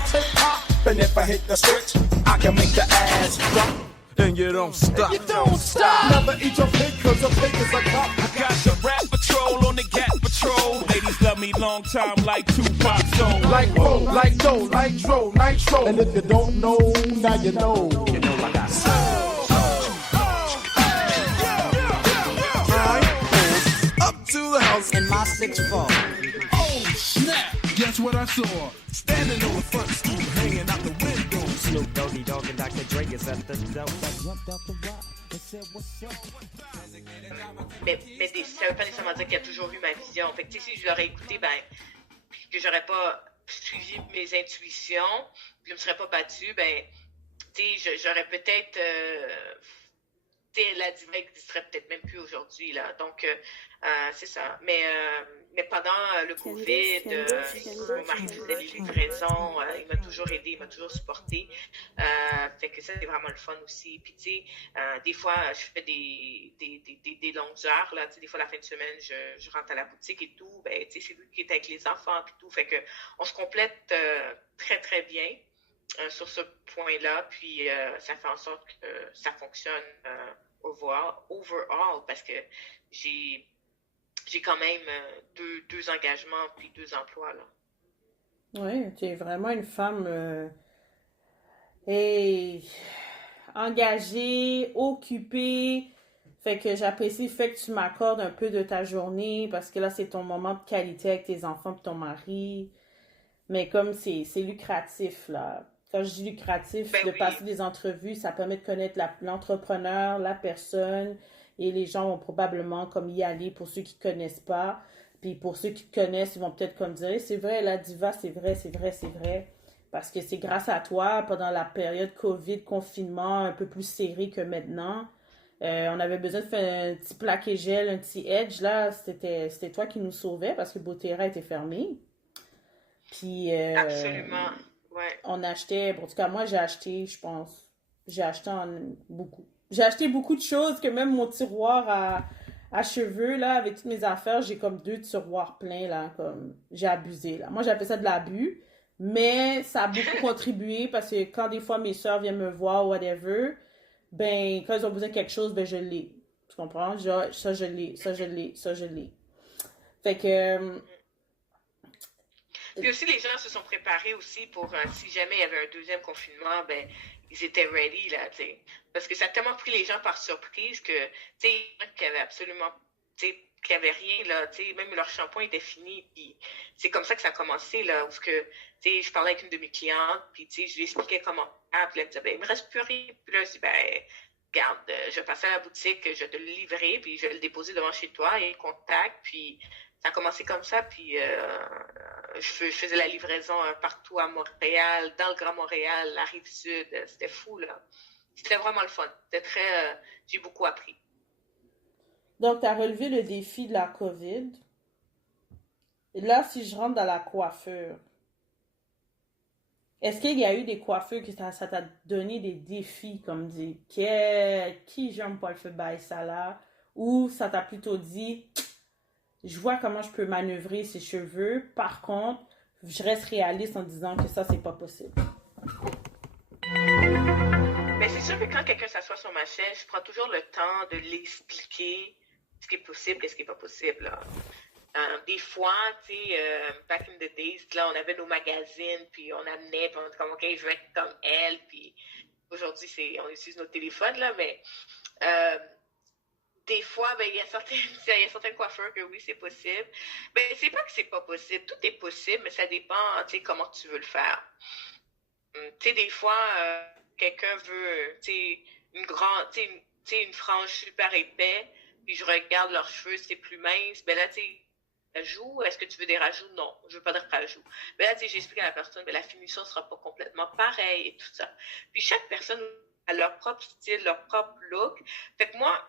I take pop, and if I hit the switch, I can make the ass drop. And you don't stop. You don't stop. Never eat your pig, cause a pig is a cop. I got the rap patrol on the Gap Patrol. Ladies love me long time like Tupac Soul. Like Bo, like Doe, like Dro, Nitro. And if you don't know, now you know. You know I got soul. Up to the house in my 6'4". Oh snap! Guess what I saw? Standing on the front stoop, hanging out the window. Snoop Doggy Dogg and Dr. Dre is at the door. I jumped out the rock and said what's up. Mais ça veut pas nécessairement dire qu'il y a toujours eu ma vision. Fait que, si je l'aurais écouté, puis que j'aurais pas suivi mes intuitions, puis je me serais pas battue, j'aurais peut-être... la diva n'existerait peut-être même plus aujourd'hui, là. Donc, c'est ça. Mais pendant le COVID, mon mari faisait les livraisons, il m'a toujours aidé, il m'a toujours supporté. Fait que ça, c'est vraiment le fun aussi. Puis, tu sais, des fois, je fais des longues heures, là. Tu sais, des fois, la fin de semaine, je rentre à la boutique et tout. Ben, tu sais, c'est lui qui est avec les enfants et tout. Fait que on se complète très, très bien. Sur ce point-là, puis ça fait en sorte que ça fonctionne overall, parce que j'ai quand même deux engagements puis 2 emplois, là. Oui, tu es vraiment une femme engagée, occupée. Fait que j'apprécie le fait que tu m'accordes un peu de ta journée, parce que là, c'est ton moment de qualité avec tes enfants et ton mari. Mais comme c'est lucratif, là. Quand je dis lucratif, de passer des entrevues, ça permet de connaître l'entrepreneur, la personne, et les gens vont probablement comme y aller pour ceux qui ne connaissent pas. Puis pour ceux qui te connaissent, ils vont peut-être comme dire, c'est vrai, la diva, c'est vrai. Parce que c'est grâce à toi, pendant la période COVID, confinement, un peu plus serré que maintenant, on avait besoin de faire un petit plaqué gel, un petit edge, là, c'était toi qui nous sauvais parce que Beauterra était fermée. Puis... Absolument. Ouais. On achetait, en tout cas, moi, j'ai acheté, je pense, beaucoup. J'ai acheté beaucoup de choses, que même mon tiroir à cheveux, là, avec toutes mes affaires, j'ai comme 2 tiroirs pleins, là, comme, j'ai abusé, là. Moi, j'appelle ça de l'abus, mais ça a beaucoup contribué, parce que quand des fois mes soeurs viennent me voir, whatever, quand ils ont besoin de quelque chose, je l'ai. Tu comprends? Genre, ça, je l'ai. Fait que... Puis aussi, les gens se sont préparés aussi pour, si jamais il y avait un deuxième confinement, ils étaient ready, là, tu sais. Parce que ça a tellement pris les gens par surprise que, tu sais, qui avaient absolument, tu sais, qui avaient rien, là, tu sais, même leur shampoing était fini. Puis c'est comme ça que ça a commencé, là, où que, tu sais, je parlais avec une de mes clientes, puis, tu sais, je lui expliquais comment faire, puis elle me disait, il me reste plus rien. Puis là, je dis, regarde, je vais passer à la boutique, je vais te le livrer, puis je vais le déposer devant chez toi, et contact, puis... Ça a commencé comme ça, puis je faisais la livraison partout à Montréal, dans le Grand Montréal, la Rive-Sud. C'était fou, là. C'était vraiment le fun. C'était très... j'ai beaucoup appris. Donc, tu as relevé le défi de la COVID. Et là, si je rentre dans la coiffure, est-ce qu'il y a eu des coiffeurs que ça t'a donné des défis, comme dire, qui j'aime pas le faire bail ça là, ou ça t'a plutôt dit... Je vois comment je peux manœuvrer ses cheveux. Par contre, je reste réaliste en disant que ça, c'est pas possible. Mais c'est sûr que quand quelqu'un s'assoit sur ma chaise, je prends toujours le temps de l'expliquer ce qui est possible et ce qui est pas possible, là. Des fois, tu sais, back in the days, là, on avait nos magazines, puis on amenait, puis on était comme, OK, je veux être comme elle, puis aujourd'hui, on utilise nos téléphones, là, mais... des fois, il y a certains coiffeurs que oui, c'est possible. Mais c'est pas que c'est pas possible. Tout est possible, mais ça dépend, tu sais, comment tu veux le faire. Tu sais, des fois, quelqu'un veut, tu sais, une frange super épais, puis je regarde leurs cheveux, c'est plus mince. Ben là, tu sais, rajouts, est-ce que tu veux des rajouts? Non, je veux pas de rajouts. Ben là, tu sais, j'explique à la personne, la finition sera pas complètement pareille et tout ça. Puis chaque personne a leur propre style, leur propre look. Fait que moi,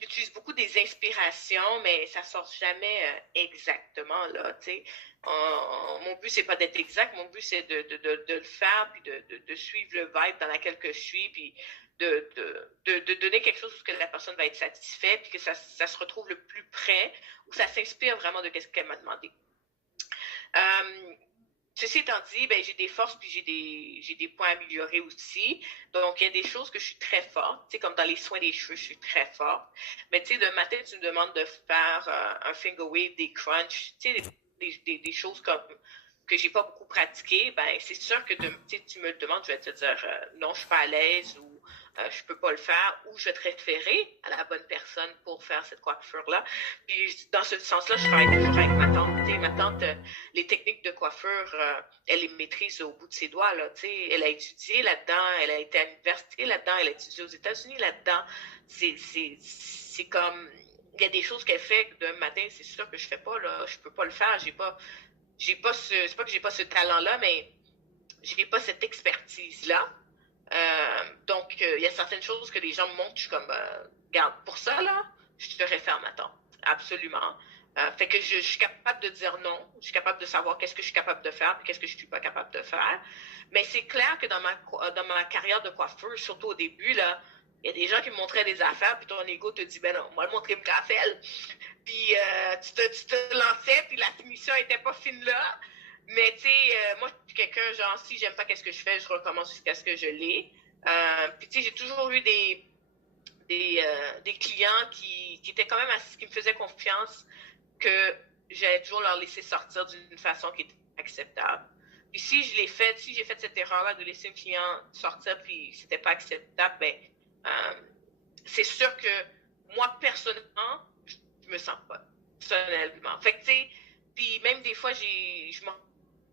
j'utilise beaucoup des inspirations, mais ça sort jamais exactement, là, tu sais. Mon but, c'est pas d'être exact, mon but, c'est de le faire, puis de suivre le vibe dans laquelle que je suis, puis de donner quelque chose où que la personne va être satisfaite, puis que ça se retrouve le plus près, où ça s'inspire vraiment de ce qu'elle m'a demandé. Ceci étant dit, ben, j'ai des forces puis j'ai des points à améliorer aussi. Donc, il y a des choses que je suis très forte. Tu sais, comme dans les soins des cheveux, je suis très forte. Mais tu sais, de matin, tu me demandes de faire un finger wave, des crunchs, tu sais, des choses comme que j'ai pas beaucoup pratiqué. Ben, c'est sûr que tu me le demandes, je vais te dire non, je suis pas à l'aise ou je peux pas le faire ou je vais te référer à la bonne personne pour faire cette coiffure-là. Puis, dans ce sens-là, je travaille toujours avec ma tante. Tu sais, ma tante, les techniques de coiffure, elle les maîtrise au bout de ses doigts, là, tu sais. Elle a étudié là-dedans, elle a été à l'université là-dedans, elle a étudié aux États-Unis là-dedans. C'est comme, il y a des choses qu'elle fait d'un matin, c'est sûr que je fais pas, là. Je peux pas le faire, c'est pas que j'ai pas ce talent-là, mais j'ai pas cette expertise-là. Donc, il y a certaines choses que les gens me montrent, je suis comme, regarde, pour ça, là, je te réfère ma tante. Absolument. Fait que je suis capable de dire non. Je suis capable de savoir qu'est-ce que je suis capable de faire et qu'est-ce que je suis pas capable de faire. Mais c'est clair que dans ma carrière de coiffeur, surtout au début, là, il y a des gens qui me montraient des affaires, puis ton ego te dit, ben non, moi, le montrer Raphaël. Puis tu te lançais, puis la finition était pas fine là. Mais tu sais, moi, je suis quelqu'un, genre, si j'aime pas qu'est-ce que je fais, je recommence jusqu'à ce que je l'ai. Puis tu sais, j'ai toujours eu des clients qui étaient quand même qui me faisaient confiance, que j'allais toujours leur laisser sortir d'une façon qui était acceptable. Puis si j'ai fait cette erreur-là de laisser un client sortir puis c'était pas acceptable, ben c'est sûr que moi, personnellement, je me sens pas, personnellement. Fait que tu sais, puis même des fois, je m'en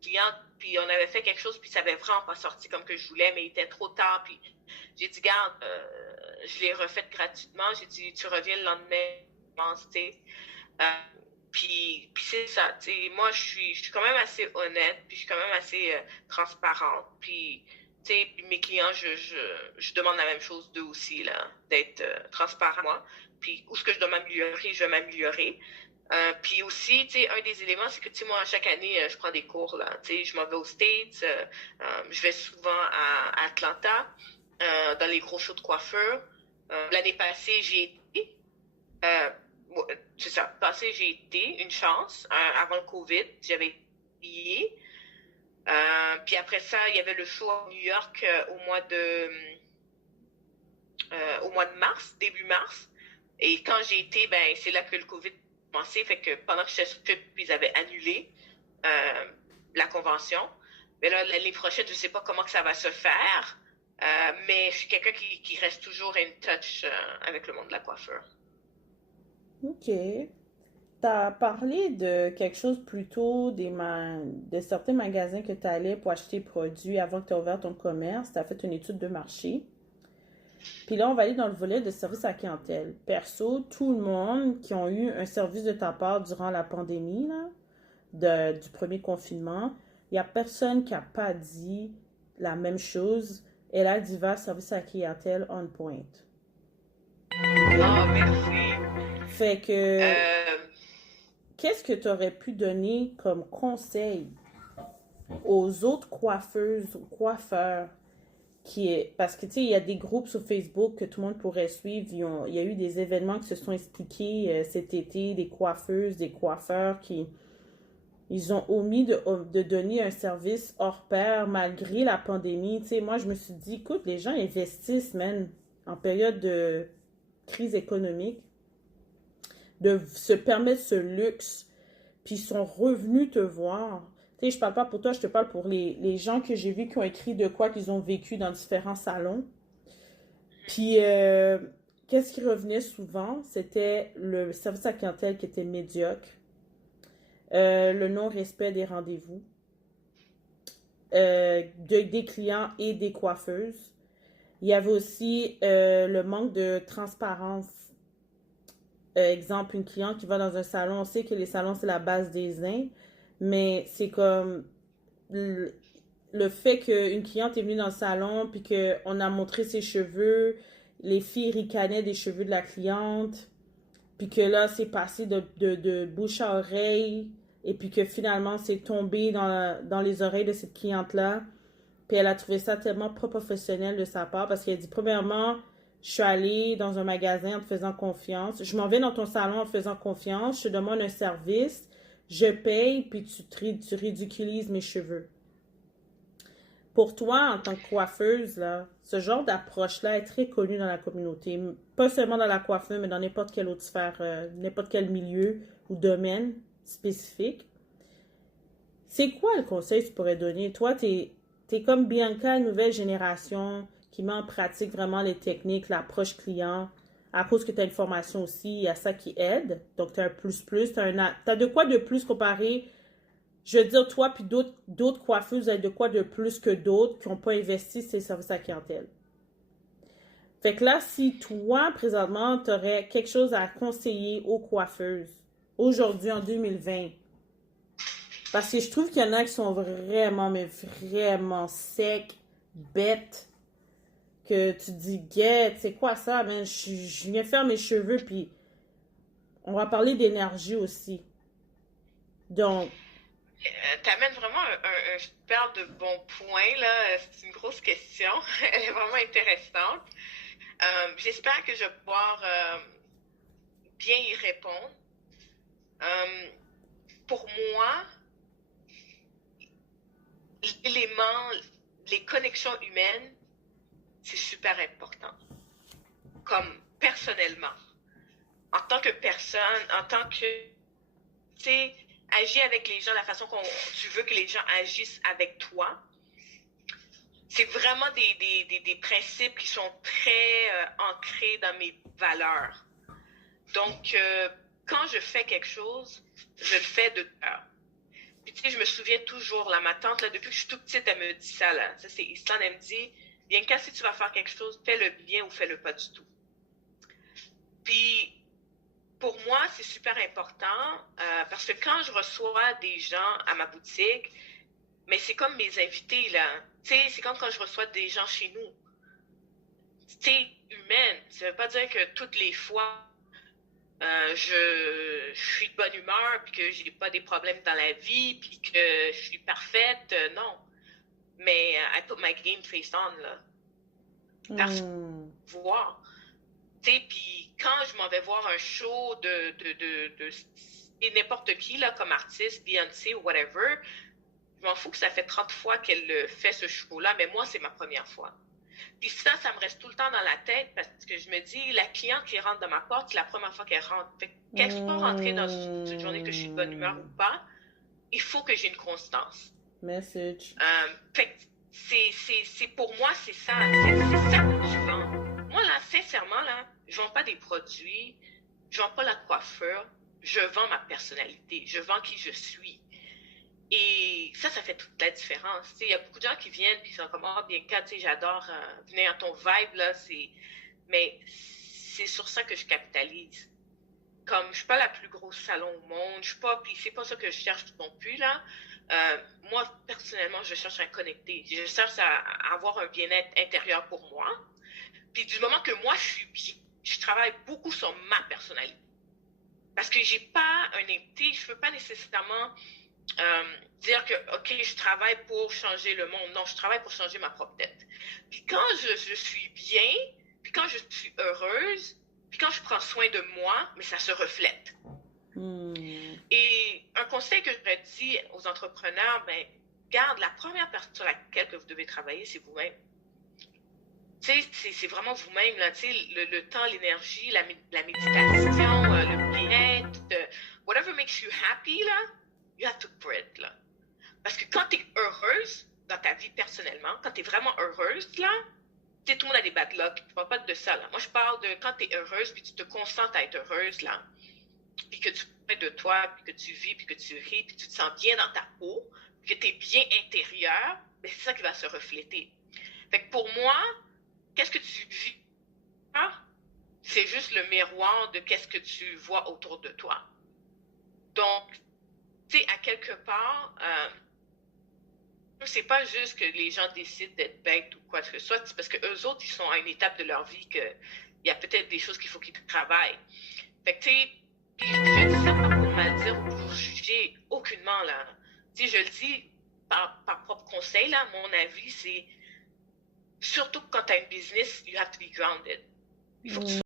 client, puis on avait fait quelque chose, puis ça avait vraiment pas sorti comme que je voulais, mais il était trop tard, puis j'ai dit, garde, je l'ai refait gratuitement, j'ai dit, tu reviens le lendemain, tu sais. Puis c'est ça, tu sais, moi, je suis quand même assez honnête, puis je suis quand même assez transparente, puis, tu sais, mes clients, je demande la même chose d'eux aussi, là, d'être transparent, moi, puis où est-ce que je dois m'améliorer, je vais m'améliorer. Puis aussi, tu sais, un des éléments, c'est que, tu sais, moi, chaque année, je prends des cours, là, tu sais, je m'en vais aux States, je vais souvent à Atlanta, dans les gros shows de coiffure. L'année passée, j'ai été, c'est ça, passé, j'ai été, une chance, avant le COVID, j'avais payé. Puis après ça, il y avait le show à New York au mois de mars, début mars. Et quand j'ai été, ben, c'est là que le COVID a commencé, fait que pendant que j'étais sur trip, ils avaient annulé la convention. Mais là, l'année prochaine, je sais pas comment que ça va se faire, mais je suis quelqu'un qui reste toujours in touch avec le monde de la coiffure. OK. T'as parlé de quelque chose plus tôt, de certains magasins que tu allais pour acheter des produits avant que tu aies ouvert ton commerce. Tu as fait une étude de marché. Puis là, on va aller dans le volet de service à la clientèle. Perso, tout le monde qui ont eu un service de ta part durant la pandémie, là, du premier confinement, il n'y a personne qui n'a pas dit la même chose. Elle a divers services à la clientèle on point. Ah, merci. Fait que, qu'est-ce que tu aurais pu donner comme conseil aux autres coiffeuses ou coiffeurs parce que, tu sais, il y a des groupes sur Facebook que tout le monde pourrait suivre. Il y a eu des événements qui se sont expliqués cet été, des coiffeuses, des coiffeurs ils ont omis de donner un service hors pair malgré la pandémie. Tu sais, moi, je me suis dit, écoute, les gens investissent, man, en période de crise économique, de se permettre ce luxe, puis ils sont revenus te voir. Tu sais, je parle pas pour toi, je te parle pour les gens que j'ai vus qui ont écrit de quoi qu'ils ont vécu dans différents salons. Puis, qu'est-ce qui revenait souvent? C'était le service à la clientèle qui était médiocre, le non-respect des rendez-vous, des clients et des coiffeuses. Il y avait aussi le manque de transparence. Exemple, une cliente qui va dans un salon, on sait que les salons, c'est la base des uns, mais c'est comme le fait qu'une cliente est venue dans le salon, puis qu'on a montré ses cheveux, les filles ricanaient des cheveux de la cliente, puis que là, c'est passé de bouche à oreille, et puis que finalement, c'est tombé dans les oreilles de cette cliente-là. Puis elle a trouvé ça tellement pas professionnel de sa part, parce qu'elle dit, premièrement, je suis allée dans un magasin en te faisant confiance. Je m'en vais dans ton salon en te faisant confiance. Je te demande un service. Je paye, puis tu ridiculises mes cheveux. Pour toi, en tant que coiffeuse, là, ce genre d'approche-là est très connu dans la communauté. Pas seulement dans la coiffure, mais dans n'importe quelle autre sphère, n'importe quel milieu ou domaine spécifique. C'est quoi le conseil que tu pourrais donner? Toi, t'es comme Bianca, nouvelle génération, qui met en pratique vraiment les techniques, l'approche client. À cause que tu as une formation aussi, il y a ça qui aide. Donc, tu as un plus-plus. T'as de quoi de plus comparé, je veux dire, toi puis d'autres coiffeuses, vous avez de quoi de plus que d'autres qui n'ont pas investi ces services à la clientèle. Fait que là, si toi, présentement, tu aurais quelque chose à conseiller aux coiffeuses, aujourd'hui, en 2020, parce que je trouve qu'il y en a qui sont vraiment, mais vraiment secs, bêtes, que tu te dis, guette, c'est quoi ça, man? Je viens faire mes cheveux, puis on va parler d'énergie aussi. Donc, T'amènes vraiment un super de bons points, là. C'est une grosse question. Elle est vraiment intéressante. J'espère que je vais pouvoir bien y répondre. Pour moi, l'élément, les connexions humaines, c'est super important. Comme personnellement. En tant que personne, en tant que, tu sais, agir avec les gens, la façon qu'on tu veux que les gens agissent avec toi, c'est vraiment des principes qui sont très ancrés dans mes valeurs. Donc, quand je fais quelque chose, je le fais de cœur. Puis, tu sais, je me souviens toujours, là, ma tante, là, depuis que je suis toute petite, elle me dit ça, là. Ça, c'est Islande, elle me dit, Bianca, si tu vas faire quelque chose, fais-le bien ou fais-le pas du tout. Puis, pour moi, c'est super important parce que quand je reçois des gens à ma boutique, mais c'est comme mes invités, là. Tu sais, c'est comme quand je reçois des gens chez nous. Tu sais, humaine. Ça veut pas dire que toutes les fois, je suis de bonne humeur, puis que j'ai pas des problèmes dans la vie, puis que je suis parfaite. Non. Mais I put my game face on, là. Parce que voir. Tu sais, puis quand je m'en vais voir un show de n'importe qui, là, comme artiste, Beyoncé ou whatever, je m'en fous que ça fait 30 fois qu'elle fait ce show-là, mais moi, c'est ma première fois. Puis ça me reste tout le temps dans la tête parce que je me dis, la cliente qui rentre dans ma porte, c'est la première fois qu'elle rentre. Fait qu'elle soit rentrée dans une journée que je suis de bonne humeur ou pas, il faut que j'ai une constance. Message. Fait que c'est pour moi, c'est ça. C'est ça que je vends. Moi, là, sincèrement, là, je vends pas des produits, je vends pas la coiffure, je vends ma personnalité, je vends qui je suis. Et ça fait toute la différence. Il y a beaucoup de gens qui viennent et sont comme, ah, Bianca, j'adore venir à ton vibe, là. Mais c'est sur ça que je capitalise. Comme, je suis pas la plus grosse salon au monde, je suis pas, puis c'est pas ça que je cherche non plus, là. Moi, personnellement, je cherche à connecter. Je cherche à avoir un bien-être intérieur pour moi. Puis du moment que moi, je suis bien, je travaille beaucoup sur ma personnalité. Parce que j'ai pas je veux pas nécessairement dire que, OK, je travaille pour changer le monde. Non, je travaille pour changer ma propre tête. Puis quand je suis bien, puis quand je suis heureuse, puis quand je prends soin de moi, mais ça se reflète. Et un conseil que j'aurais dit aux entrepreneurs, ben, garde, la première personne sur laquelle que vous devez travailler, c'est vous-même. Tu sais, c'est vraiment vous-même, là, tu sais, le temps, l'énergie, la méditation, le bien-être, whatever makes you happy, là, you have to put it, là. Parce que quand t'es heureuse, dans ta vie personnellement, quand t'es vraiment heureuse, là, tu sais, tout le monde a des bad luck, je parle pas de ça, là. Moi, je parle de quand t'es heureuse, puis tu te concentres à être heureuse, là, puis que tu fais de toi, puis que tu vis, puis que tu ris, puis tu te sens bien dans ta peau, puis que t'es bien intérieur, ben c'est ça qui va se refléter. Fait que pour moi, qu'est-ce que tu vis? C'est juste le miroir de qu'est-ce que tu vois autour de toi. Donc, tu sais, à quelque part, c'est pas juste que les gens décident d'être bêtes ou quoi que ce soit, c'est parce qu'eux autres, ils sont à une étape de leur vie qu'il y a peut-être des choses qu'il faut qu'ils travaillent. Fait que, tu sais, je dis ça pas pour mal dire ou pour juger aucunement, là. Tu sais, je le dis par propre conseil, là, mon avis, c'est surtout quand tu as une business, you have to be grounded. Il faut que tu